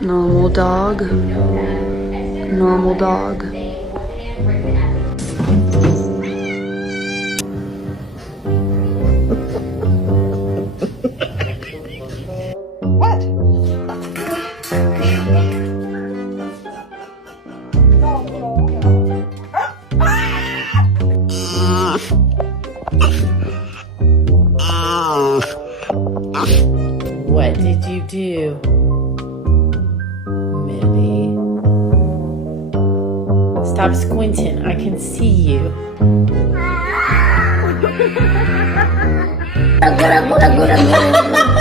Normal dog. Normal dog. What? What did you do, Millie? Stop squinting. I can see you. Gura, gura, gura, gura.